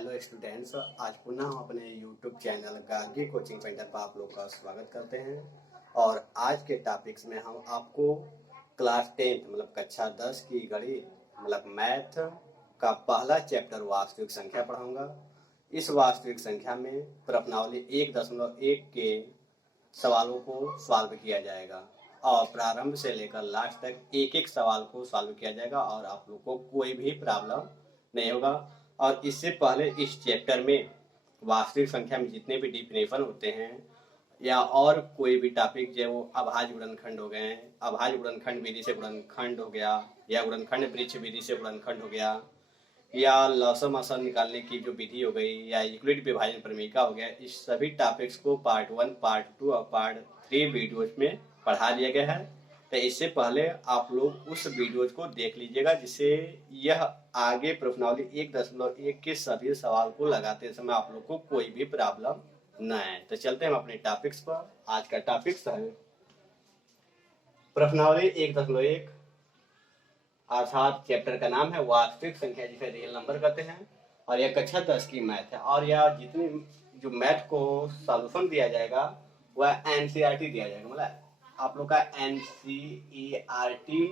Hello students, आज पुनः हम अपने YouTube channel Gargi coaching centre पर आप लोग का स्वागत करते हैं। और आज के टॉपिक्स में हम आपको क्लास 10 मतलब कक्षा 10 की गणित मतलब मैथ का पहला चैप्टर वास्तविक संख्या पढ़ाऊंगा। इस वास्तविक संख्या में प्रश्नावली 1.1 के सवालों को सॉल्व किया जाएगा और प्रारंभ से लेकर लास्ट तक एक एक सवाल को सॉल्व किया जाएगा और आप लोग को कोई भी प्रॉब्लम नहीं होगा। और इससे पहले इस चैप्टर में वास्तविक संख्या में जितने भी डिफिनेशन होते हैं या और कोई भी टॉपिक जो अभाज्य गुणनखंड हो गए, अभाज्य गुणनखंड विधि से गुणनखंड हो गया या गुणनखंड वृक्ष विधि से गुणनखंड हो गया या लसम असम निकालने की जो विधि हो गई या यूक्लिड विभाजन प्रमेयिका हो गया, इस सभी टॉपिक्स को पार्ट 1, पार्ट 2 और पार्ट 3 वीडियोज में पढ़ा दिया गया है। तो इससे पहले आप लोग उस वीडियोज को देख लीजिएगा जिससे यह आगे प्रश्नावली 1.1 के सभी सवाल को लगाते समय आप लोग को कोई भी प्रॉब्लम न आए। तो चलते हैं हम अपने टॉपिक्स पर। आज का टॉपिक्स है प्रश्नावली 1.1 अर्थात चैप्टर का नाम है वास्तविक संख्या जिसे रियल नंबर कहते हैं और यह कक्षा 10 की मैथ है। और यह जितनी जो मैथ को सॉल्यूशन दिया जाएगा वह एनसीईआरटी दिया जाएगा, मतलब आप लोग का एनसीईआरटी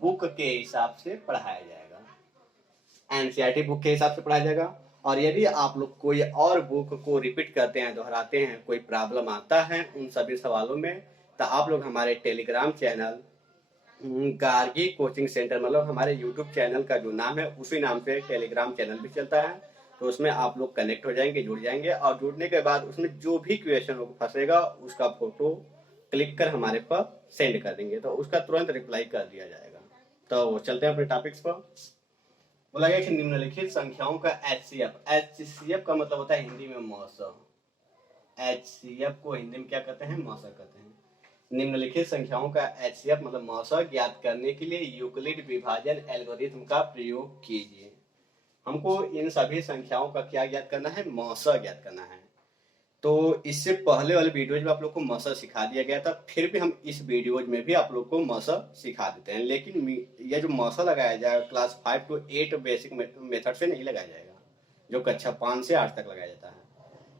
बुक के हिसाब से पढ़ाया जाएगा। एनसीईआरटी बुक के हिसाब से पढ़ाया जाएगा। और यदि आप लोग कोई और बुक को रिपीट करते हैं, दोहराते हैं, कोई प्रॉब्लम आता है उन सभी सवालों में, तो आप लोग हमारे Telegram channel Gargi coaching centre मतलब हमारे यूट्यूब चैनल का जो नाम है उसी नाम से टेलीग्राम चैनल भी चलता है, तो उसमें आप लोग कनेक्ट हो जाएंगे, जुड़ जाएंगे। और जुड़ने के बाद उसमें जो भी क्वेश्चन फंसेगा उसका फोटो क्लिक कर हमारे पर सेंड कर देंगे तो उसका तुरंत रिप्लाई कर दिया जाएगा। तो चलते हैं अपने टॉपिक्स पर। बोला गया कि निम्नलिखित संख्याओं का एचसीएफ का मतलब होता है हिंदी में मौसा। एचसीएफ को हिंदी में क्या कहते हैं? मौसा कहते हैं। निम्नलिखित संख्याओं का एचसीएफ मतलब मौसा ज्ञात करने के लिए यूक्लिड विभाजन एल्गोरिथम का प्रयोग कीजिए। हमको इन सभी संख्याओं का क्या ज्ञात करना है? मौसा ज्ञात करना है। तो इससे पहले वाले वीडियोज में आप लोग को मौसा सिखा दिया गया था, फिर भी हम इस वीडियोज में भी आप लोग को मौसा सिखा देते हैं। लेकिन यह जो मौसा लगाया जाएगा क्लास 5 to 8 बेसिक मेथड से नहीं लगाया जाएगा, जो कक्षा 5 से 8 तक लगाया जाता है।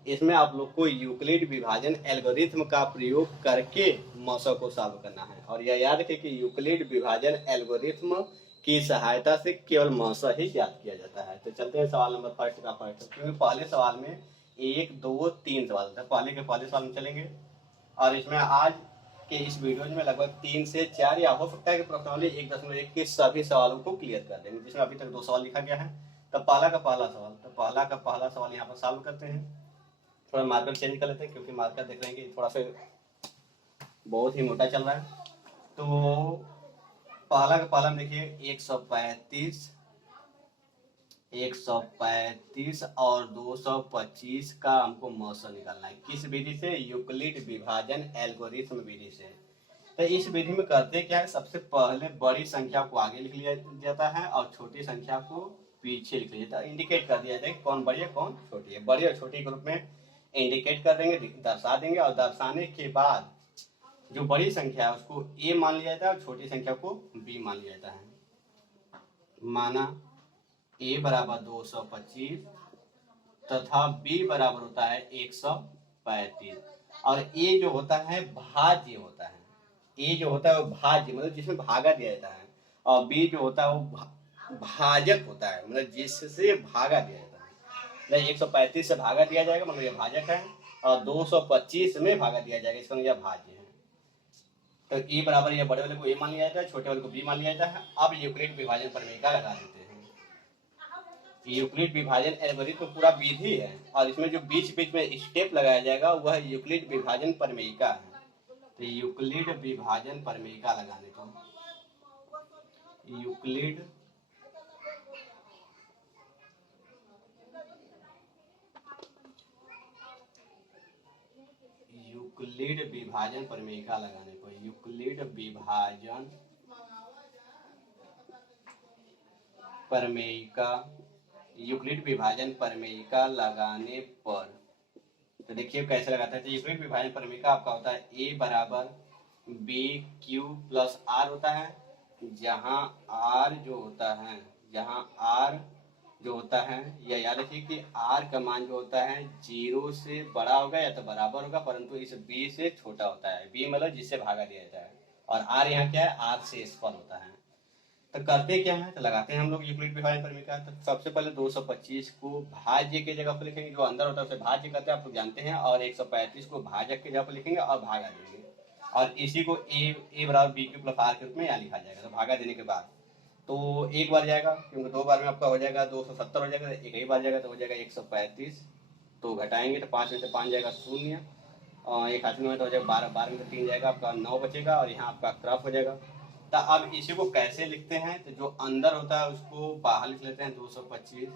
इसमें आप लोग को यूक्लिड विभाजन एल्गोरिथम का प्रयोग करके मौसा को सॉल्व करना है। और यह याद रखें कि यूक्लिड विभाजन एल्गोरिथम की सहायता से केवल मौसा ही ज्ञात किया जाता है। तो चलते हैं सवाल नंबर फर्स्ट का पार्ट, क्योंकि पहले सवाल में 1, 2, 3 सवाल था। पहले सवाल में चलेंगे और इसमें आज के इस वीडियो में लगभग 3 से 4 या हो सकता है कि प्रश्नावली 1.1 के सभी सवालों को क्लियर कर देंगे, जिसमें अभी तक 2 सवाल लिखा गया है। तो पहला का पहला सवाल यहाँ पर सॉल्व करते हैं। थोड़ा मार्कर चेंज कर लेते हैं क्योंकि मार्कर देख रहे हैं कि थोड़ा सा बहुत ही मोटा चल रहा है। तो पहला का पहला में देखिए 135 और 225 का हमको मौसा निकालना है। किस विधि से? यूक्लिड विभाजन एल्गोरिथम विधि से। तो इस विधि में करते क्या है, सबसे पहले बड़ी संख्या को आगे लिख लिया जाता है और छोटी संख्या को पीछे लिख लिया जाता है। इंडिकेट कर दिया जाता है कौन बड़ी है कौन छोटी है। बड़ी और छोटी के रूप में इंडिकेट कर देंगे, दर्शा देंगे। और दर्शाने के बाद जो बड़ी संख्या है उसको ए मान लिया जाता है और छोटी संख्या को बी मान लिया जाता है। माना ए बराबर 225 तथा बी बराबर होता है 135। और ए जो होता है भाज्य होता है। ए जो होता है वो भाज्य मतलब जिसमें भागा दिया जाता है, और बी जो होता है वो भाजक होता है मतलब जिससे भागा दिया जाता है। 135 से भागा दिया जाएगा मतलब यह भाजक है, और 225 में भागा दिया जाएगा इसका मतलब यह भाज्य है। तो ए बराबर यह बड़े वाले को ए मान लिया जाता है, छोटे वाले को बी मान लिया जाता है। अब यूक्लिड विभाजन प्रमेयिका लगा देते हैं। यूक्लिड विभाजन एल्गोरिथम पूरा विधि है और इसमें जो बीच बीच में स्टेप लगाया जाएगा वह यूक्लिड विभाजन प्रमेयिका है। तो यूक्लिड विभाजन प्रमेयिका लगाने को यूक्लिड विभाजन प्रमेयिका लगाने को यूक्लिड विभाजन प्रमेयिका लगाने पर तो देखिए कैसे लगाता है। तो यूक्लिड विभाजन प्रमेयिका आपका होता है ए बराबर बी क्यू प्लस आर होता है, जहां आर जो होता है, जहां आर जो होता है, यह याद रखिए कि आर का मान जो होता है 0 से बड़ा होगा या तो बराबर होगा, परंतु इस बी से छोटा होता है। बी मतलब जिससे भागा दिया जाता है, और आर यहाँ क्या है, आर से स्मॉल होता है। तो करते क्या है, तो लगाते हैं हम लोग यूक्लिड विभाजन प्रमेय। तो सबसे पहले 225 को भाज्य की जगह पर लिखेंगे, जो अंदर होता है उसे भाज्य कहते हैं, आप लोग जानते हैं, और 135 को भाजक की जगह पर लिखेंगे और भागा देंगे, और इसी को ए बराबर बी क्यू प्लस आर के रूप में यहाँ लिखा जाएगा। तो भागा देने के बाद तो एक बार जाएगा, क्योंकि 2 बार में आपका हो जाएगा 270 हो जाएगा, एक ही बार जाएगा तो हो जाएगा 135। तो घटाएंगे तो 5 में से 5 जाएगा 0, और एक हाथ में तो हो जाएगा 12, 12 में से 3 जाएगा आपका 9 बचेगा, और यहाँ आपका क्रॉस हो जाएगा। तो अब इसी को कैसे लिखते हैं, तो जो अंदर होता है उसको बाहर लिख लेते हैं 225,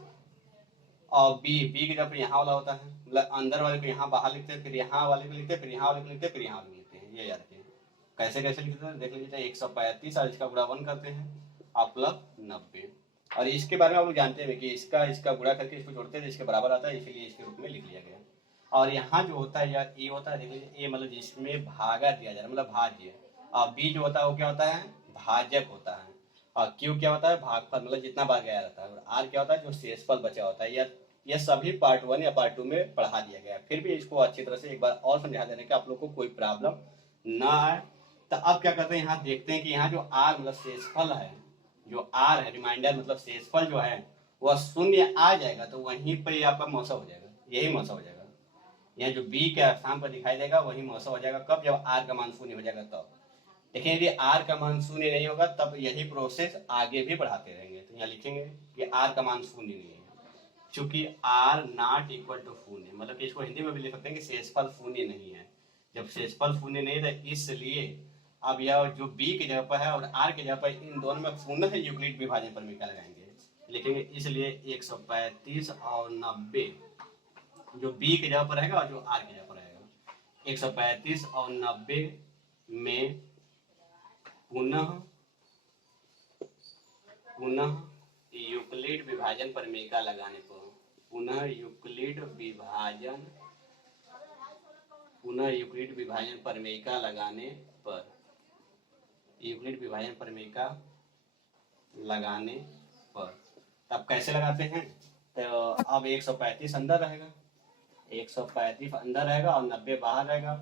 और बी की जब यहाँ वाला होता है, मतलब अंदर वाले को यहाँ बाहर लिखते हैं, फिर यहाँ वाले को लिखते हैं, फिर यहाँ वाले को लिखते हैं, फिर यहाँ वाले को लिखते हैं। ये याद रखिए कैसे कैसे लिखते हैं, देख लीजिए। 135 और इसका गुणा 1 करते हैं और प्लस 90, और इसके बारे में आप लोग जानते हैं कि इसका गुणा करके इसको जोड़ते हैं, इसके बराबर आता है, इसलिए इसके रूप में लिख लिया गया। और यहाँ जो होता है या ए होता है, देख लीजिए, ए मतलब जिसमें भागा दिया जा रहा है, मतलब भाज्य, और बी जो होता है वो क्या होता है, भाजक होता है, और क्यू क्या होता है, भागफल, मतलब जितना बार गया रहता है, और आर क्या होता है, जो शेषफल बचा होता है। यह सभी पार्ट 1 या पार्ट 2 में पढ़ा दिया गया है। फिर भी इसको अच्छी तरह से एक बार और समझा देने का आप लोग को कोई प्रॉब्लम ना आए। तो अब क्या करते हैं, यहाँ देखते हैं कि यहाँ जो आर मतलब शेषफल है, जो आर है रिमाइंडर मतलब शेषफल जो है वह 0 आ जाएगा, तो वहीं पर आपका मौसा हो जाएगा, यही मौसा हो जाएगा। यहाँ जो बी के स्थान पर दिखाई देगा वही मौसा हो जाएगा। कब, जब आर का मान 0 हो जाएगा तब। लेकिन यदि आर का मान 0 नहीं होगा तब यही प्रोसेस आगे भी बढ़ाते रहेंगे। तो यहाँ लिखेंगे कि आर का मान 0 नहीं है, चूंकि आर नॉट इक्वल टू 0, मतलब कि इसको हिंदी में भी लिख सकते हैं कि शेषफल 0 नहीं है। जब शेषफल 0 नहीं है तो इसलिए अब यह जो बी की जगह पर है और आर की जगह पर, इन दोनों में पुनः यूक्लिड विभाजन प्रमेय लगाएंगे, लिखेंगे। इसलिए 135 और 90 जो बी की जगह पर रहेगा और जो आर की जगह पर रहेगा, 135 और 90 में पुनः यूक्लिड विभाजन प्रमेय लगाने पर, पुनः यूक्लिड विभाजन प्रमेय लगाने पर, यूक्लिड विभाजन प्रमेय लगाने पर अब कैसे लगाते हैं, तो अब 135 अंदर रहेगा, 135 अंदर रहेगा और 90 बाहर रहेगा।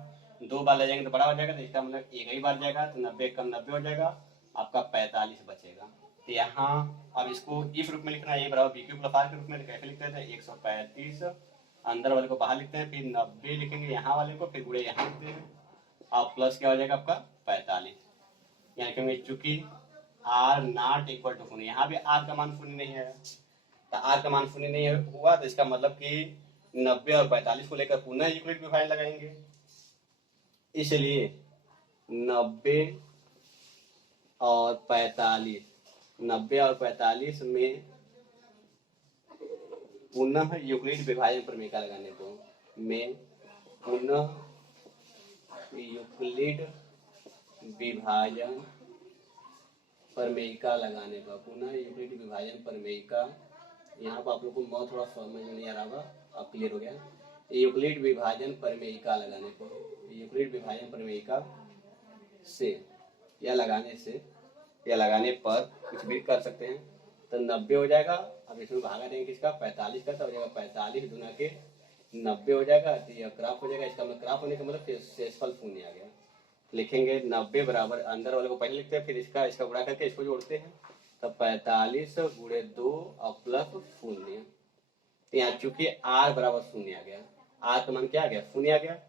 2 बार ले जाएंगे तो बड़ा हो जाएगा, तो इसका मतलब एक ही बार जाएगा, तो 90 कम 90 हो जाएगा, आपका 45 बचेगा। तो यहाँ अब इसको इस रूप में लिखना है, ए बराबर बी क्यू प्लस आर के रूप में। कैसे लिखते हैं, 135 अंदर वाले को बाहर लिखते हैं, फिर 90 लिखेंगे यहाँ वाले को, फिर गुणे यहाँ लिखते हैं, और प्लस क्या हो जाएगा आपका 45। यहाँ लिखेंगे चूंकि आर नॉट इक्वल टू 0, यहाँ भी आर का मान 0 नहीं है, तो आर का मान 0 नहीं हुआ, तो इसका मतलब कि 90 और 45 को लेकर पुनः यूक्लिड विभाजन लगाएंगे। इसलिए 90 और 45, 90 और 45 में पुनः यूक्लिड विभाजन प्रमेय लगाने को, में पुनः यूक्लिड विभाजन प्रमेय लगाने का, पुनः यूक्लिड विभाजन प्रमेय का, यहाँ पर आप लोग को बहुत थोड़ा समझ नहीं आ रहा होगा, अब क्लियर हो गया। यूक्लिड विभाजन प्रमेय लगाने को, यूक्लिड विभाजन प्रमेय से या लगाने से या लगाने पर कुछ भी कर सकते हैं। तो 90 हो जाएगा, अब इसमें भागा देंगे किसका, 45 का, तो हो जाएगा 45 गुना के 90 हो जाएगा, तो यह क्रॉप हो जाएगा। इसका मतलब क्रॉप होने का मतलब शेषफल 0 आ गया। लिखेंगे 90 बराबर, अंदर वाले को पहले लिखते हैं, फिर इसका गुणा करके इसको जोड़ते हैं, तो 45 गुणे 2 और प्लस 0। तो यहाँ चूंकि आर बराबर 0 आ गया, आर का मान क्या आ गया, 0 आ गया।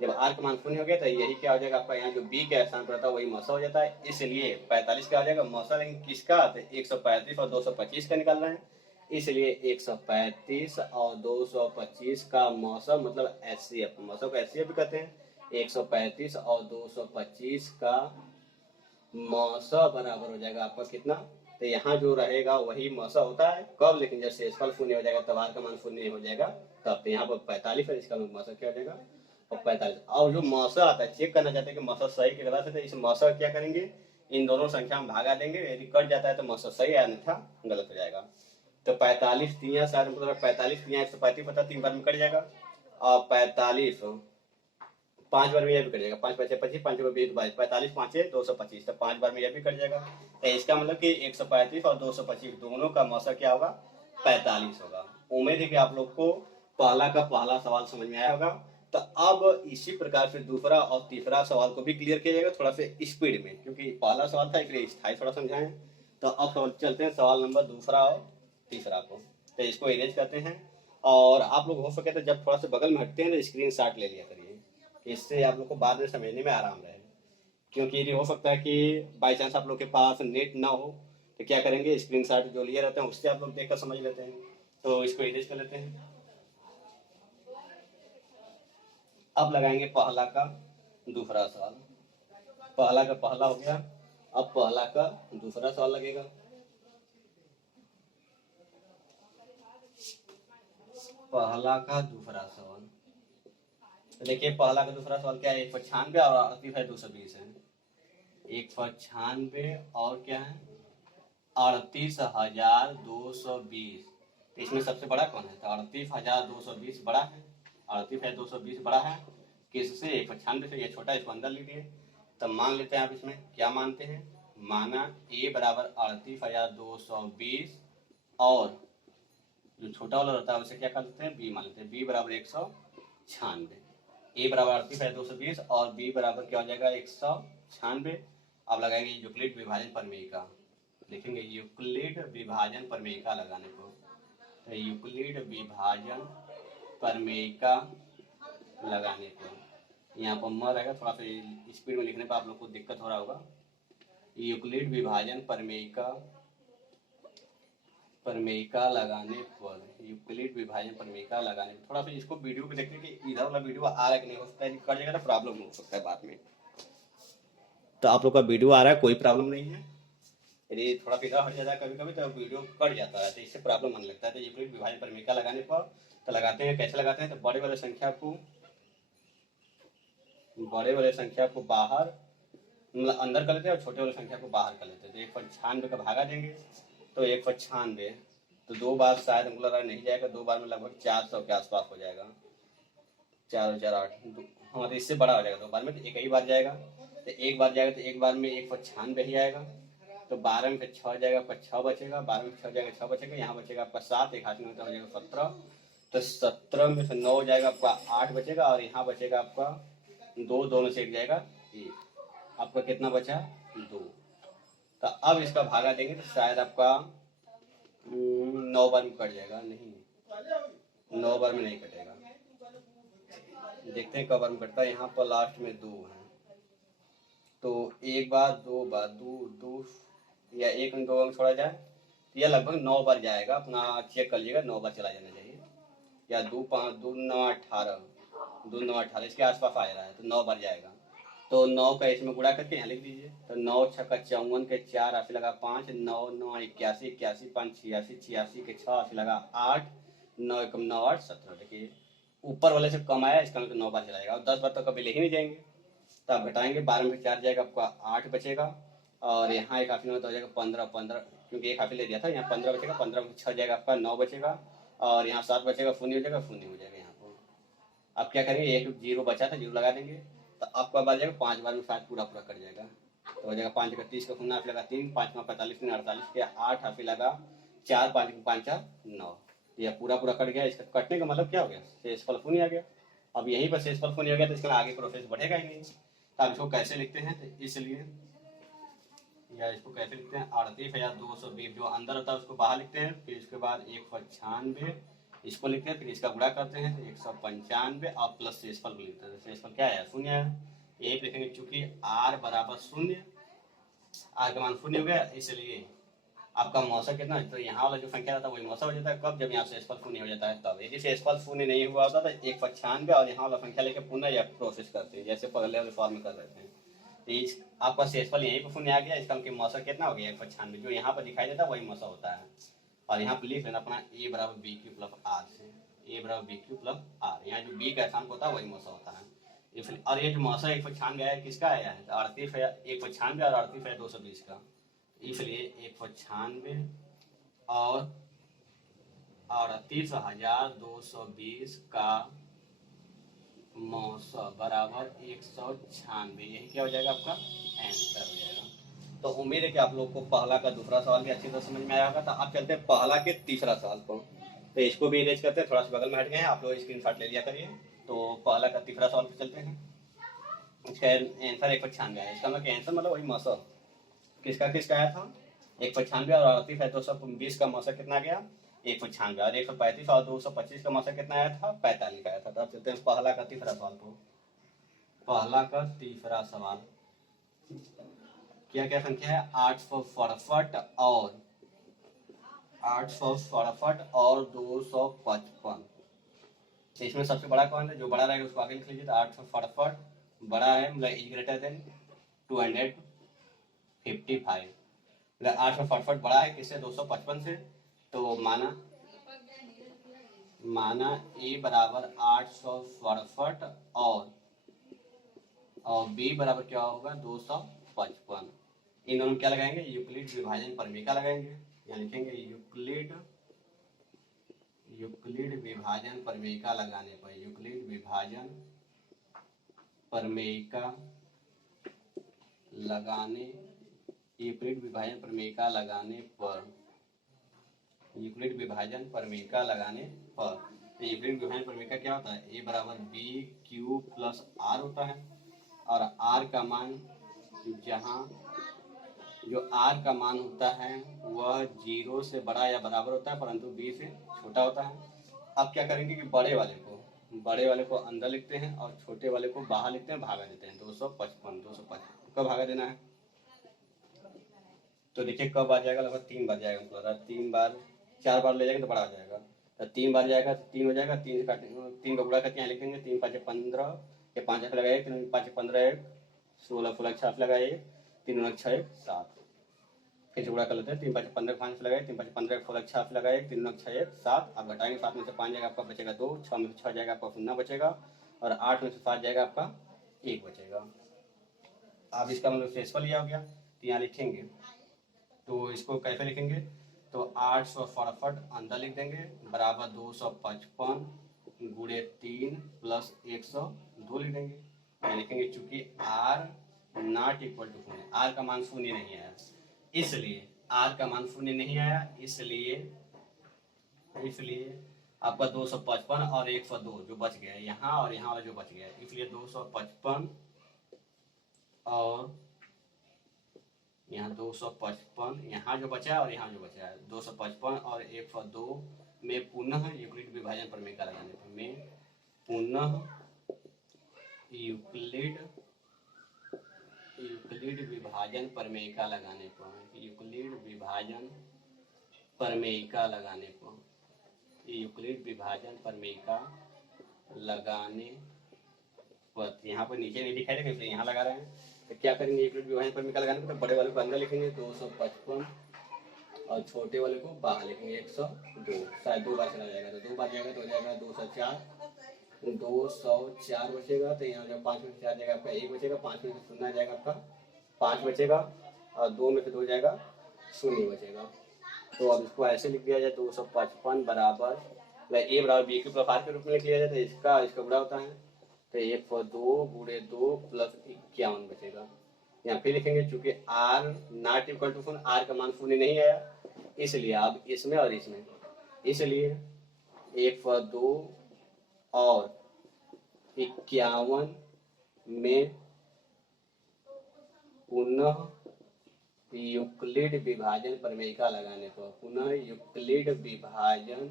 जब आर का मान 0 हो गया तो यही क्या हो जाएगा आपका, यहाँ जो बी के स्थान पर था वही मौसा हो जाता है, इसलिए 45 क्या हो जाएगा मौसा। लेकिन किसका, तो 135 और 225 का निकाल रहे हैं, इसलिए 135 और 225 का मौसा मतलब एचसीएफ, मौसा को एचसीएफ भी कहते हैं। 135 और 225 का मौसा बराबर हो जाएगा आपका कितना, तो यहाँ जो रहेगा वही मौसा होता है। कब, लेकिन जब शेषफल 0 हो जाएगा तब आर का मान 0 हो जाएगा तब। तो यहाँ पर 45 है, इसका मौसा क्या हो जाएगा, और 45। और जो मौसा आता है, चेक करना चाहते हैं कि मौसा सही के गलत है, तो इस मौसा क्या करेंगे, इन दोनों संख्या में भागा देंगे, यदि कट जाता है तो मौसा सही है, अन्यथा गलत हो जाएगा। तो 45 तिया सारे मतलब 45 तिया 135 पता 3 बार में कट जाएगा, और 45 5 बार में यह भी कट जाएगा, 5 5 25, 5 20 45 5 225, तो 5 बार में यह भी कट जाएगा। तो इसका मतलब कि 135 और 225 दोनों का मौसा क्या होगा, 45 होगा। उम्मीद है कि आप लोग को पहला का पहला सवाल समझ में आया होगा। तो अब इसी प्रकार से दूसरा और तीसरा सवाल को भी क्लियर किया जाएगा थोड़ा सा स्पीड में, क्योंकि पहला सवाल था इसलिए स्थायी थोड़ा समझाएं। तो अब चलते हैं सवाल नंबर दूसरा और तीसरा को। तो इसको इरेज करते हैं, और आप लोग हो सके तो जब थोड़ा सा बगल में हटते हैं तो स्क्रीन शॉट ले लिया करिए, इससे आप लोग को बाद में समझने में आराम रहेगा। क्योंकि ये हो सकता है कि बाई चांस आप लोग के पास नेट ना हो, तो क्या करेंगे, स्क्रीन शॉट जो लिए रहते हैं उससे आप लोग देखकर समझ लेते हैं। तो इसको इरेज कर लेते हैं। अब लगाएंगे पहला का दूसरा सवाल। पहला का पहला हो गया, अब पहला का दूसरा सवाल लगेगा। पहला का दूसरा सवाल, तो देखिए पहला का दूसरा सवाल क्या है, 196 और 38,220 है। 196 और क्या है, 38,220। तो इसमें सबसे बड़ा कौन है, तो 38,220 बड़ा है, 38,220 बड़ा है किससे, 196 से। ये छोटा, इसको अंदर लीजिए। तब मान लेते हैं आप इसमें क्या मानते हैं, माना ए बराबर 38,220 और जो छोटा वाला रहता है उसे क्या कर लेते हैं, बी मान लेते हैं। बी बराबर 196, ए बराबर 38,220 और बी बराबर क्या हो जाएगा, 196। अब लगाएंगे यूक्लिड विभाजन प्रमेय का, लिखेंगे यूक्लिड विभाजन प्रमेय का लगाने को। तो यूक्लिड विभाजन प्रमेय का लगाने को, यहाँ पर म रहेगा, थोड़ा सा स्पीड में लिखने पर आप लोग को दिक्कत हो रहा होगा। यूक्लिड विभाजन प्रमेय का लगाने पर, यूक्लिड विभाजन प्रमेय का लगाने पर, थोड़ा सा इसको वीडियो को देखते कि इधर वाला वीडियो आ रहा है कि नहीं, हो सकता है कट जाएगा तो प्रॉब्लम हो सकता है बाद में। तो आप लोग का वीडियो आ रहा है, कोई प्रॉब्लम नहीं है। यदि थोड़ा इधर हट जाता है कभी कभी तो वीडियो कट जाता है, तो इससे प्रॉब्लम आने लगता है। तो यूक्लिड विभाजन प्रमेय का लगाने पर तो लगाते हैं, कैसे लगाते हैं, तो बड़े वाले संख्या को बाहर मतलब अंदर कर लेते हैं और छोटे वाले संख्या को बाहर कर लेते हैं। तो 196 का भागा देंगे, तो 196 तो 2 बार शायद हमको लग रहा नहीं जाएगा, 2 बार में लगभग 400 के आसपास हो जाएगा, 4 और 4 8। हाँ, तो इससे बड़ा हो जाएगा 2 बार में, तो एक ही बार जाएगा। तो एक बार जाएगा तो एक बार में 196 ही आएगा। तो 12 में 6 जाएगा, आपका 6 बचेगा, 12 में 6 जाएगा, 6 बचेगा, यहाँ बचेगा आपका 7, एक हाथ में हो जाएगा 17। तो 17 में से 9 जाएगा आपका 8 बचेगा, और यहाँ बचेगा आपका 2, दोनों से एक जाएगा 1, आपका कितना बचा, 2। तो अब इसका भागा देंगे तो शायद आपका 9 बार में कट जाएगा, नहीं 9 बार में नहीं कटेगा, देखते हैं कब बार में कटता है। यहाँ पर लास्ट में 2 है, तो एक बार, 2 बार, 2 या 1 में 2 बार छोड़ा जाए तो यह लगभग 9 बार जाएगा। अपना चेक कर लीजिएगा, 9 बार चला जाना चाहिए, या 2 5 2 9 18, 2 9 18 इसके आसपास आ रहा है, तो 9 बार जाएगा। तो 9 का इसमें गुणा करके यहाँ लिख दीजिए। तो 9 6 का 54 के 4 80 लगा 5, 9 9 81 81 5 86 86 के 6 80 लगा 8, 9 1 9 8 17। देखिए ऊपर वाले से कम आया, इसका मतलब 9 बार चलाएगा, और 10 बार तो कभी ले ही नहीं जाएंगे। तो आप घटाएंगे, 12 में 4 जाएगा आपका 8 बचेगा, और यहाँ एक हाफी में तो हो जाएगा 15 15, क्योंकि एक हाफी ले दिया था, यहाँ 15 बचेगा, 15 में 6 जाएगा आपका 9 बचेगा, और यहाँ 7 बचेगा, शून्य हो जाएगा, शून्य हो जाएगा। यहाँ पर आप क्या करेंगे, एक 0 बचा था, 0 लगा देंगे, तो आपका बार जाएगा 5 बार में शायद पूरा कट जाएगा। तो हो जाएगा 5 का 30 का शून्य हाफी लगा 3, 5 का 45 48 के 8 हाफी लगा 4, 5 का 5 9। यह पूरा कट गया। इसका कटने का मतलब क्या हो गया, शेषफल शून्य आ गया। अब यहीं पर शेषफल शून्य हो गया, तो इसके आगे प्रोसेस बढ़ेगा ही नहीं। तो आप इसको कैसे लिखते हैं, तो इसलिए या इसको कैसे लिखते हैं, 38,220 जो अंदर होता है उसको बाहर लिखते हैं, फिर इसके बाद 195 इसको लिखते हैं, फिर इसका गुणा करते हैं तो 195 और प्लस शेषफल लिखते हैं। शेषफल क्या है, शून्य है, यही लिखेंगे। चूंकि r बराबर शून्य, r का मान शून्य हो गया, इसलिए आपका मौसा कितना है, तो यहाँ वाला जो संख्या रहता है वही मौसा हो जाता है। कब, जब यहाँ शेषफल शून्य हो जाता है तब। यदि शेषफल शून्य नहीं हुआ होता तो 195 और यहाँ वाला संख्या लेकर पुनः यह प्रोसेस करते हैं, जैसे पहले वाले फॉर्म में कर रहे थे। आपका शेषफल यहीं पर शून्य आ गया, इसका मतलब मौसा कितना हो गया, 195, जो यहाँ पर दिखाई देता है वही मौसा होता है। और यहाँ पर लिख लेना अपना a बराबर बी क्यू प्लस आर से, a बराबर बी क्यू प्लस आर, यहाँ जो b का स्थान होता है वही मौसा होता है। और ये जो मौसा 196 आया किसका आया है, 196 और 38,220 का, इसलिए 196 और 38,220 का मौसा बराबर 196, यही क्या हो जाएगा आपका आंसर हो जाएगा। तो उम्मीद है कि आप लोग को पहला का दूसरा सवाल भी अच्छी तरह समझ में आया होगा। तो आप चलते हैं पहला के तीसरा सवाल को। तो इसको भी इरेज करते हैं, थोड़ा सा बगल में हट गए हैं, आप लोग स्क्रीनशॉट ले लिया करिए। तो पहला का तीसरा सवाल पे चलते हैं। इसका आंसर 196 है। इसका मतलब आंसर मतलब वही मौसम किसका किसका आया था 196 और 38 है। 220 का मौसम कितना गया 196 और 135 और 225 का मौसम कितना आया था 45 का आया था। तो आप चलते हैं पहला का तीसरा सवाल को। पहला का तीसरा सवाल क्या क्या संख्या है 867 और 255। इसमें सबसे बड़ा कौन है, जो बड़ा रहेगा उसको आगे लिख लीजिए। तो 867 बड़ा है, मतलब इज ग्रेटर देन 255, मतलब 867 बड़ा है किससे 255 से। तो माना ए बराबर 867 और बी बराबर क्या होगा 255। इन दोनों क्या लगाएंगे यूक्लिड विभाजन परमेका लगाएंगे। यहाँ लिखेंगे यूक्लिड विभाजन परमेका लगाने पर यूक्लिड विभाजन परमेका लगाने यूक्लिड विभाजन परमेका लगाने पर यूक्लिड विभाजन परमेका लगाने पर। तो यूक्लिड विभाजन परमेका क्या होता है ए बराबर बी क्यू प्लस आर होता है। और आर का मान जहाँ जो आर का मान होता है वह 0 से बड़ा या बराबर होता है परंतु बी से छोटा होता है। अब क्या करेंगे कि बड़े वाले को अंदर लिखते हैं और छोटे वाले को बाहर लिखते हैं, भागा देते हैं 255 कब भागा देना है। तो देखिए कब आ जाएगा लगभग 3 बार जाएगा, मतलब 3 बार 4 बार ले जाएंगे तो बड़ा हो जाएगा। तो 3 बार जाएगा तो 3 हो जाएगा, 3 का गुणा करके यहाँ लिखेंगे 3 5 15 या 5 8 लगाए 3 5 15 16 फुलक 6 लगाए 3 6 7 फिर से गुणा कर लेते हैं 3 5 15 5 लगाए 3 5 15 फुलक 6 लगाए 3 6 7 आप घटाएंगे 7 में से 5 जाएगा आपका बचेगा 2, 6 में से 6 जाएगा आपका 0 बचेगा और 8 में से 7 जाएगा आपका 1 बचेगा। अब इसका मतलब शेषफल लिया हो गया तो यहाँ लिखेंगे। तो इसको कैसे लिखेंगे तो 867 अंदर लिख देंगे बराबर 255 गुणे 3 प्लस 102 लिख देंगे। यहाँ लिखेंगे चूंकि R not equal to 0, R का मान 0 नहीं आया इसलिए आर का मान 0 नहीं आया इसलिए आपका 255 और 102 जो बच गया यहाँ और यहाँ वाला जो बच गया, इसलिए 255 और यहाँ 255 यहाँ जो बचा है और यहाँ जो बचा है 255 और 102 में पुनः यूक्लिड विभाजन परमेका लगाने पर यूक्लिड विभाजन परमेका लगाने पर यूक्लिड विभाजन परमेका लगाने पर यहाँ पर नीचे नहीं दिखाई देगा इसलिए यहाँ लगा रहे हैं। तो क्या करेंगे यूक्लिड विभाजन परमेका लगाने पर तो बड़े वाले को अंदर लिखेंगे 255 और छोटे वाले को बाहर लिखेंगे 102। शायद 2 बार चला जाएगा तो 2 बार जाएगा तो हो जाएगा 204 बचेगा। तो यहाँ जब 5 में से 4 जाएगा आपका 1 बचेगा, 5 में से 0 जाएगा आपका 5 बचेगा और 2 में से 2 जाएगा 0 बचेगा। तो अब इसको ऐसे लिख दिया जाए 255 बराबर ए बराबर बी क्यू प्लस आर के रूप में लिख लिया जाए। तो इसका बड़ा होता है तो 102 गुणे 2 प्लस 51 बचेगा। यहाँ फिर लिखेंगे चूंकि R not equal to 0, R का मान 0 नहीं आया इसलिए अब इसमें और इसमें, इसलिए 102 और 51 में पुनः यूक्लिड विभाजन परमेका लगाने पर यूक्लिड विभाजन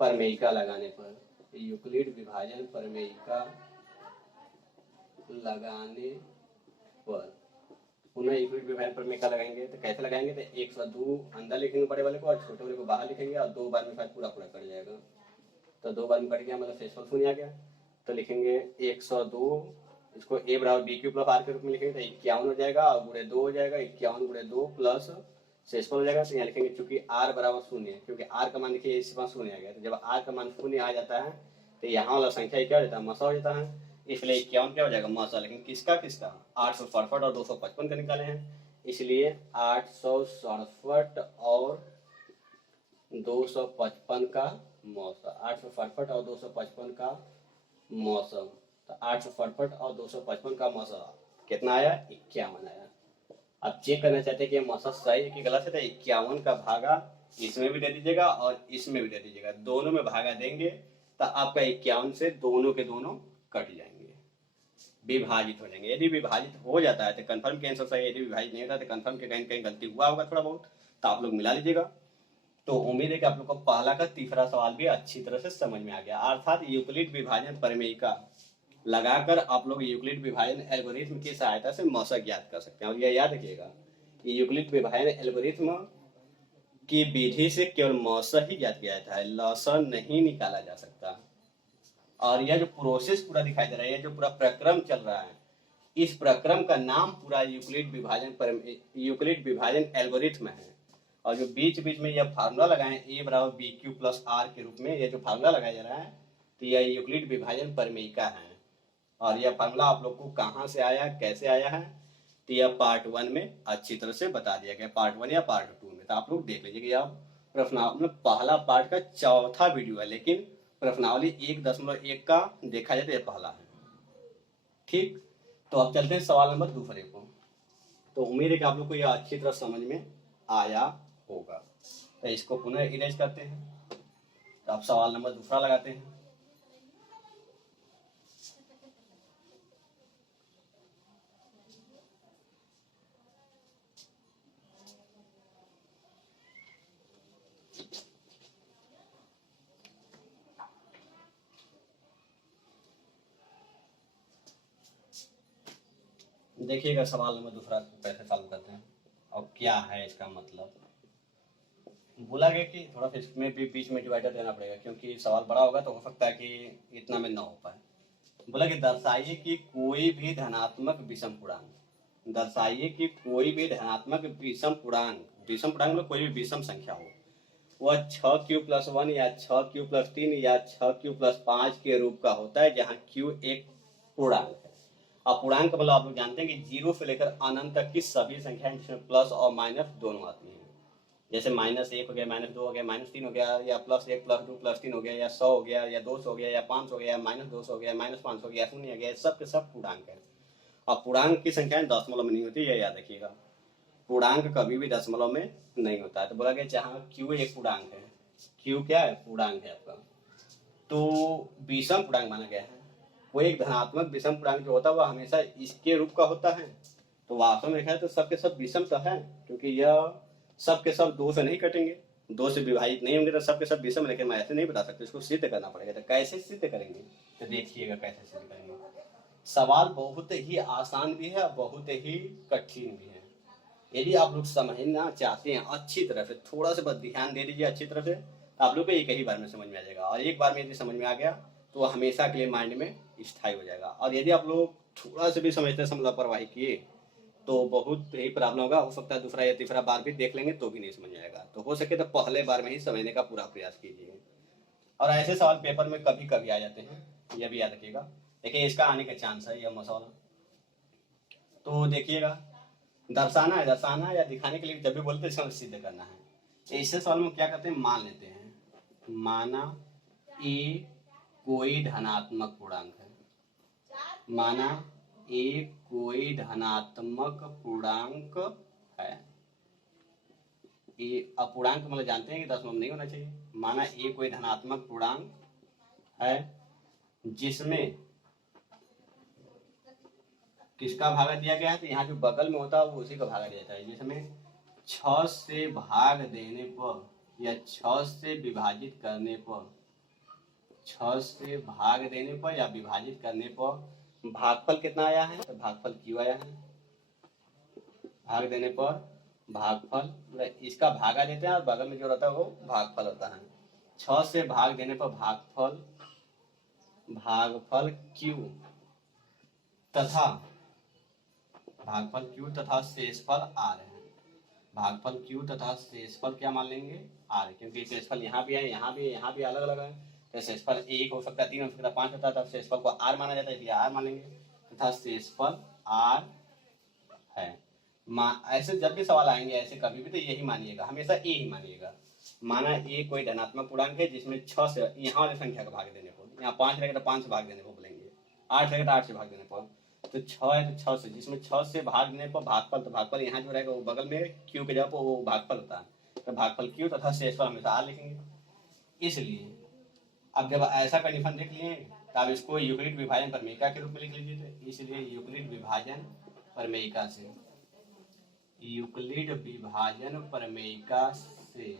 परमेका लगाने पर पुनः यूक्लिड विभाजन परमेका लगाएंगे। तो कैसे लगाएंगे तो 102 अंदर लिखेंगे बड़े वाले को और छोटे वाले को बाहर लिखेंगे और 2 बार में शायद पूरा कट जाएगा। तो 2 बार में कट गया मतलब शेषफल 0 आ गया। तो लिखेंगे 102 इसको ए बराबर बी क्यू प्लस आर के रूप में लिखेंगे तो 51 हो जाएगा और गुणे 2 हो जाएगा 51 गुणे 2 प्लस शेषफल हो जाएगा। तो यहाँ लिखेंगे चूंकि आर बराबर 0 है क्योंकि आर का मान देखिए इस बार 0 आ गया। तो जब आर का मान 0 आ जाता है तो यहाँ वाला संख्या क्या हो जाता है मसा हो जाता है, इसलिए 51 क्या हो जाएगा मसा। लेकिन किसका 867 और 255 का निकाले हैं इसलिए 867 और 255 का मौसम 867 और 255 का मौसम। तो 867 और 255 का मौसम कितना आया 51 आया। आप चेक करना चाहते हैं कि मौसम सही है कि गलत है, तो 51 का भागा इसमें भी दे दीजिएगा और इसमें भी दे दीजिएगा, दोनों में भागा देंगे तो आपका 51 से दोनों के दोनों कट जाएंगे, विभाजित हो जाएंगे। यदि विभाजित हो जाता है तो कंफर्म के आंसर सही है, यदि विभाजित नहीं होता तो कंफर्म के कहीं कहीं गलती हुआ होगा थोड़ा बहुत, तो आप लोग मिला लीजिएगा। तो उम्मीद है कि आप लोग को पहला का तीसरा सवाल भी अच्छी तरह से समझ में आ गया। अर्थात यूक्लिड विभाजन प्रमेयिका लगाकर आप लोग यूक्लिड विभाजन एल्गोरिथम की सहायता से मौसक ज्ञात कर सकते हैं। और यह याद रखिएगा, यूक्लिड विभाजन एल्गोरिथम की विधि से केवल मौसक ही ज्ञात किया जाता है, लॉसर नहीं निकाला जा सकता। और यह जो प्रोसेस पूरा दिखाई दे रहा है, यह जो पूरा प्रक्रम चल रहा है, इस प्रक्रम का नाम पूरा यूक्लिड विभाजन एल्गोरिथम है। और जो बीच बीच में यह फार्मूला लगाए ए बराबर बी क्यू प्लस आर के रूप में, यह जो फार्मूला लगाया जा रहा है, तो यह यूक्लिड विभाजन प्रमेयिका है। और यह फार्मूला आप लोग को कहाँ से आया, कैसे आया है, तो यह पार्ट 1 में अच्छी तरह से बता दिया गया, पार्ट 1 या पार्ट 2 में। तो आप लोग देख लीजिए कि आप प्रश्नावली पहला पार्ट का चौथा वीडियो है, लेकिन प्रश्नावली 1.1 का देखा जाए तो यह पहला है। ठीक, तो अब चलते हैं सवाल नंबर दूसरे को। तो उम्मीद है कि आप लोग को यह अच्छी तरह समझ में आया होगा। तो इसको पुनः इरेज करते हैं। तो अब सवाल नंबर दूसरा लगाते हैं। देखिएगा सवाल नंबर दूसरा कैसे चालू करते हैं और क्या है इसका मतलब। बोला गया कि थोड़ा सा इसमें भी बीच में डिवाइडर देना पड़ेगा, क्योंकि सवाल बड़ा होगा तो हो सकता है कि इतना में ना हो पाए। बोला कि दर्शाइए कि कोई भी धनात्मक विषम पूर्णांक, दर्शाइए कि कोई भी धनात्मक विषम पूर्णांक, विषम पूर्णांक में कोई भी विषम संख्या हो, वह 6q+1 या 6q+3 या 6q+5 के रूप का होता है, जहाँ q एक पूर्णांक है। अब पूर्णांक मतलब आप लोग जानते हैं कि 0 से लेकर अनंत तक की सभी संख्याएं जिसमें प्लस और माइनस दोनों आती हैं। जैसे -1 हो गया, -2 हो गया, -3 हो गया, या +1 +2 +3 हो गया, या 100 हो गया, या 200 हो गया, या 500 हो गया, -200 हो गया, -500 हो गया, 0 हो गया, सब के सब पूर्णांक है। और पूर्णांक की संख्याएं दशमलव में नहीं होती, यह याद रखिएगा। पूर्णांक कभी भी दशमलव में नहीं होता है। तो बोला गया जहाँ q एक पूर्णांक है, q क्या है, पूर्णांक है आपका, तो विषम पूर्णांक माना गया है। वो एक धनात्मक विषम पूर्णांक जो होता है वह हमेशा इसके रूप का होता है। तो वास्तव में देखा है तो सबके सब विषम तो है, क्योंकि यह सबके सब 2 से नहीं कटेंगे, 2 से विभाजित नहीं होंगे, तो सबके सब विषम। लेकिन मैं ऐसे नहीं बता सकते, इसको सिद्ध करना पड़ेगा। तो कैसे सिद्ध करेंगे, तो देखिएगा कैसे सिद्ध करेंगे। सवाल बहुत ही आसान भी है, बहुत ही कठिन भी है। यदि आप लोग समझना चाहते हैं अच्छी तरह से, थोड़ा सा बस ध्यान दे दीजिए अच्छी तरह से, तो आप लोग को एक ही बार में समझ में आ जाएगा। और एक बार में यदि समझ में आ गया तो वह हमेशा के लिए माइंड में स्थायी हो जाएगा। और यदि आप लोग थोड़ा सा भी समझते समय लापरवाही किए तो बहुत ही प्रॉब्लम होगा। हो सकता है दूसरा या तीसरा बार भी देख लेंगे तो भी नहीं समझ में आएगा। तो हो सके तो पहले बार में ही समझने का पूरा प्रयास कीजिए। और ऐसे सवाल पेपर में कभी कभी आ जाते हैं, यह भी याद रखिएगा, लेकिन इसका आने का चांस है यह मसौला। तो देखिएगा, दर्शाना या दिखाने के लिए जब भी बोलते हैं सिद्ध करना है। ऐसे सवाल में क्या करते हैं, मान लेते हैं, माना ए कोई धनात्मक पूर्णांक है, माना ए कोई धनात्मक पूर्णांक है। ए अपूर्णांक मतलब जानते हैं कि दशमलव नहीं होना चाहिए। माना ए कोई धनात्मक पूर्णांक है जिसमें किसका भागा दिया गया है, तो यहाँ जो बगल में होता है वो उसी का भागा दिया जाता है। जिसमें 6 से भाग देने पर या 6 से विभाजित करने पर, 6 से भाग देने पर या विभाजित करने पर भागफल कितना आया है, तो भागफल क्यों आया है। भाग देने पर भागफल मतलब इसका भागा देते हैं और बगल में जो रहता है वो भागफल होता है। 6 से भाग देने पर भागफल क्यू तथा भागफल क्यू तथा शेषफल आर है। भागफल क्यू तथा शेषफल क्या मान लेंगे, आर, क्योंकि शेषफल यहाँ भी है, यहाँ भी है, यहाँ भी अलग अलग है। तो शेषफल 1 हो सकता है, 3 हो सकता है, 5 होता है, तब शेषफल को आर माना जाता है, इसलिए आर मान लेंगे तथा शेषफल आर है। ऐसे जब भी सवाल आएंगे ऐसे कभी भी तो यही मानिएगा, हमेशा ए ही मानिएगा। माना ए कोई धनात्मक पूर्णांक है जिसमें 6 से यहाँ वाली संख्या का भाग देने पर, यहाँ 5 रहेगा तो 5 से भाग देने पर बोलेंगे, 8 रहेगा तो 8 से भाग देने पर, तो 6 है तो 6 से, जिसमें 6 से भागने पर भागफल, तो भागफल यहाँ जो रहेगा वो बगल में क्यू के जगह पर वो भागफल होता है, तो भागफल क्यू तथा शेषफल हमेशा आर लिखेंगे। इसलिए अब जब ऐसा कंडीशन देख लिए तो आप इसको यूक्लिड विभाजन प्रमेयिका के रूप में लिख लीजिए। तो इसलिए यूक्लिड विभाजन प्रमेयिका से, यूक्लिड विभाजन प्रमेयिका से,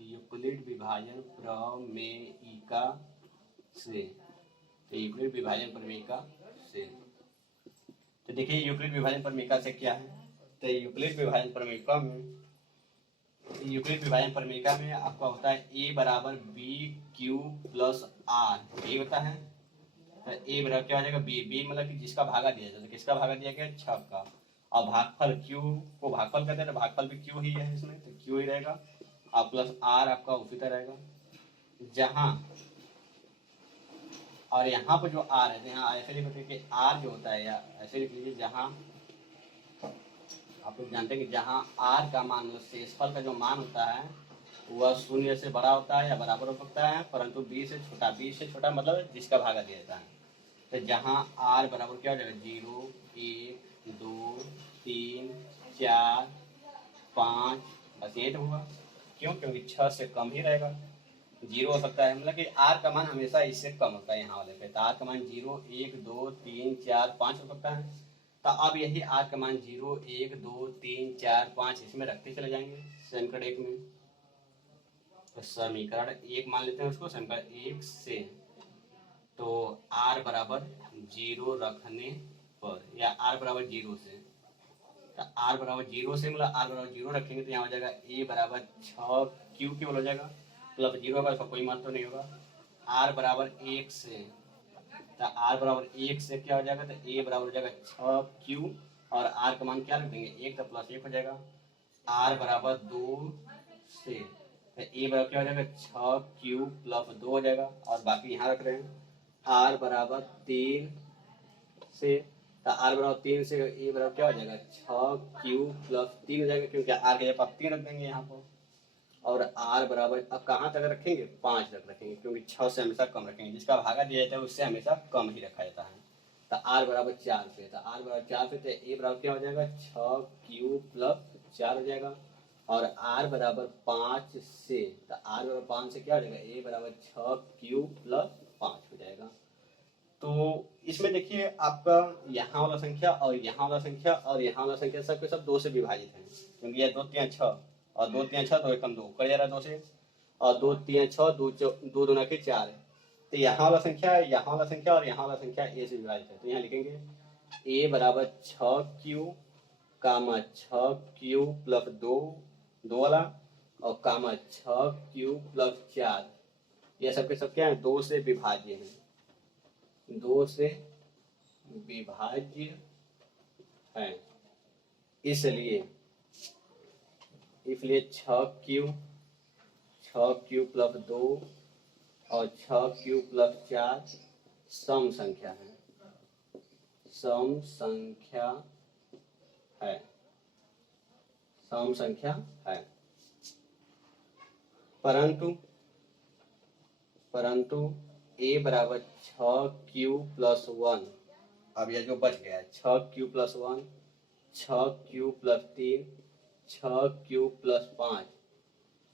यूक्लिड विभाजन प्रमेयिका से, तो यूक्लिड विभाजन प्रमेयिका से, तो देखिए यूक्लिड विभाजन प्रमेयिका से क्या है, तो यूक्लिड विभाजन प्रमेयिका में, यूक्लिड विभाजन प्रमेयिका में आपका होता है ए बराबर बी क्यू प्लस आर, ये होता है। तो ए बराबर क्या हो जाएगा, बी, बी मतलब कि जिसका भागा दिया जाता है, किसका भागा दिया गया, 6 का, और भागफल क्यू को भागफल कहते हैं, तो भागफल भी क्यू ही है इसमें, तो क्यू ही रहेगा, और प्लस आर आपका उसी तरह रहेगा। जहां और यहाँ पर जो आर है, यहाँ ऐसे लिख सकते कि आर जो होता है, या ऐसे लिख लीजिए, जहाँ आप लोग जानते हैं कि जहाँ आर का मान, मतलब शेषफल का जो मान होता है वह 0 से बड़ा होता है या बराबर हो सकता है, परंतु b से छोटा, b से छोटा मतलब जिसका भागा दिया जाता है। तो जहाँ r बराबर क्या हो जाएगा, 0, 1, 2, 3, 4, 5, बस ये तो हुआ। क्यों, क्योंकि 6 से कम ही रहेगा, 0 हो सकता है, मतलब कि r का मान हमेशा इससे कम होता है यहाँ वाले पे, तो r का मान 0, 1, 2, 3, 4, 5 हो सकता है। तो अब यही r का मान 0, 1, 2, 3, 4, 5 इसमें रखते चले जाएंगे समीकरण 1 में। तो समीकरण 1 मान लेते हैं उसको, समीकरण 1 से, तो r बराबर 0 रखने पर, या r बराबर 0 से, तो r बराबर 0 से मतलब r बराबर 0 रखेंगे तो यहाँ हो जाएगा a बराबर 6 क्यू केवल हो जाएगा, प्लस 0 का कोई महत्व नहीं होगा। r बराबर 1 से, तो r बराबर 1 से क्या हो जाएगा, तो a बराबर हो जाएगा 6 क्यू, और r का मान क्या रख देंगे, 1, तो प्लस 1 हो जाएगा। r बराबर 2 से, तो a बराबर क्या हो जाएगा, 6 क्यू प्लस 2 हो जाएगा, और बाकी यहाँ रख रहे हैं। r बराबर 3 से, तो r बराबर 3 से a बराबर क्या हो जाएगा, 6 क्यू प्लस 3 हो जाएगा, क्योंकि r के जगह आप 3 रख देंगे यहाँ पर। और r बराबर अब कहाँ तक रखेंगे, 5 तक रखेंगे, क्योंकि 6 से हमेशा कम रखेंगे, जिसका भागा दिया जाता है उससे हमेशा कम ही रखा जाता है। तो r बराबर 4 पे, तो r बराबर 4 पे, तो a बराबर क्या हो जाएगा, 6 क्यू प्लस 4 हो जाएगा, और r बराबर 5 से, तो r बराबर 5 से क्या हो जाएगा, a बराबर 6 क्यू प्लस 5 हो जाएगा। तो इसमें देखिए आपका यहाँ वाला संख्या और यहाँ वाला संख्या और यहाँ वाला संख्या सब के सब 2 से विभाजित है, क्योंकि यह 2 3 6 और 2 3 6 तो एकम 2 कर जा रहा है 2 से, और 2 3 6 2 दूना के 4 है। तो यहाँ वाला संख्या, यहाँ वाला संख्या और यहाँ वाला संख्या a से विभाजित है, तो यहाँ लिखेंगे a बराबर 6 क्यू कामा 6 क्यू प्लस 2 वाला, और कामा 6 क्यू प्लस 4, यह सब के सब क्या है, 2 से विभाज्य है, 2 से विभाज्य है। इसलिए 6 क्यू प्लस 2 और 6 क्यू प्लस 4 सम संख्या है, सम संख्या है, सम संख्या है। परंतु a बराबर 6 क्यू प्लस 1, अब यह जो बच गया है 6 Q plus 1, 6 Q plus 3, 6 Q plus 5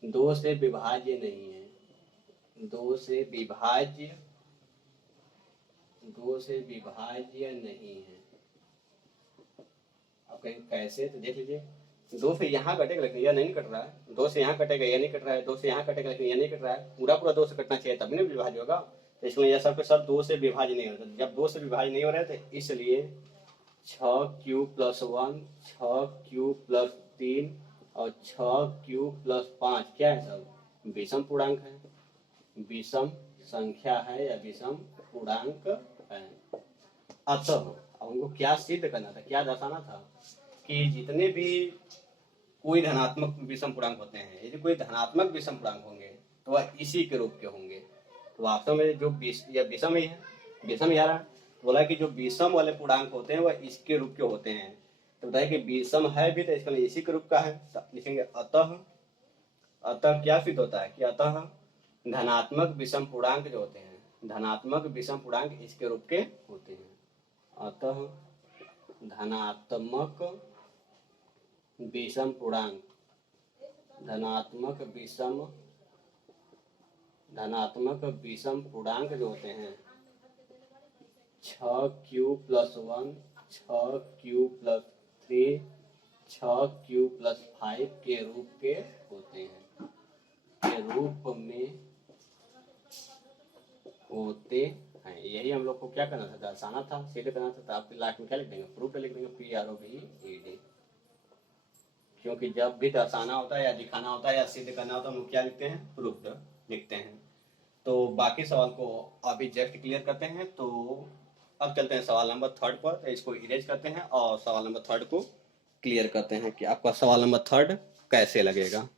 2 से विभाज्य नहीं है, 2 से विभाज्य नहीं है। अब कहीं कैसे, तो देख लीजिए, 2 से यहाँ कटेगा लेकिन यह नहीं कट रहा है, 2 से यहाँ कटेगा यह नहीं कट रहा है, 2 से यहाँ कटेगा लेकिन यह नहीं कट रहा है, पूरा 2 से कटना चाहिए तभी नहीं विभाज्य होगा। तो इसलिए यह सब के सब 2 से विभाज्य नहीं होता, जब 2 से विभाज्य नहीं हो रहे थे, इसलिए 6 क्यू प्लस 1, 6 क्यू प्लस 3 और 6 क्यू प्लस 5 क्या है, सब विषम पूर्णांक है, विषम संख्या है या विषम पूर्णांक है। अतः अब उनको क्या सिद्ध करना था, क्या दर्शाना था, कि जितने भी कोई धनात्मक विषम पूर्णांक होते हैं, यदि कोई धनात्मक विषम पूर्णांक होंगे तो वह इसी के रूप के होंगे। तो वास्तव में जो विषम ही है, विषम ही आ रहा है, बोला कि जो विषम वाले पूर्णांक होते हैं वह इसके रूप के होते हैं। तो बताइए कि विषम है भी तो इसका इसी के रूप का है, तो लिखेंगे अतः क्या सिद्ध होता है कि अतः धनात्मक विषम पूर्णांक जो होते हैं, धनात्मक विषम पूर्णांक इसके रूप के होते हैं। अतः धनात्मक विषम पूर्णांक, धनात्मक विषम पूर्णांक जो होते हैं 6q+1, 6q+3, 6q+5 के रूप के होते हैं, के रूप में होते हैं। यही हम लोग को क्या करना था, दर्शाना था, सीधे करना था। तो आपके लास्ट में क्या लिख देंगे, प्रूफ लिख देंगे, PROVED। क्योंकि जब भी दर्शाना होता है या दिखाना होता है या सिद्ध करना होता है, हम लोग क्या लिखते हैं, प्रूफ लिखते हैं। तो बाकी सवाल को अभी जस्ट क्लियर करते हैं। तो अब चलते हैं सवाल नंबर 3 पर। तो इसको इरेज करते हैं और सवाल नंबर 3 को क्लियर करते हैं कि आपका सवाल नंबर 3 कैसे लगेगा।